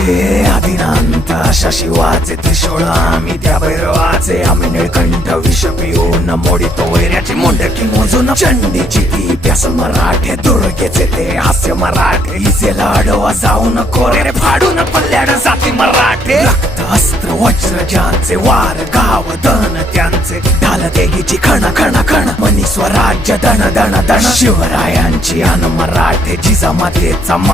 हे आदिनांत अशा शिवाचे त्रिशूळ आम्ही त्या भैरवाचे आम्ही निळकंठ विष पिऊन मोडितो वैऱ्याची मुंडकी मोजून चंडीची ती प्यास मराठे दुर्गेचे ते हास्य मराठे हिचे लाडवा जाऊन कोरे फाडून पल्ल्याड जाती मराठे रक्त अस्त्र वज्र ज्यांचे वार गाव दन त्यांचे ढाल देगीची खण खण खण मनी स्वराज्य दण दण दण शिवरायांची अन मराठे जिजामातेचा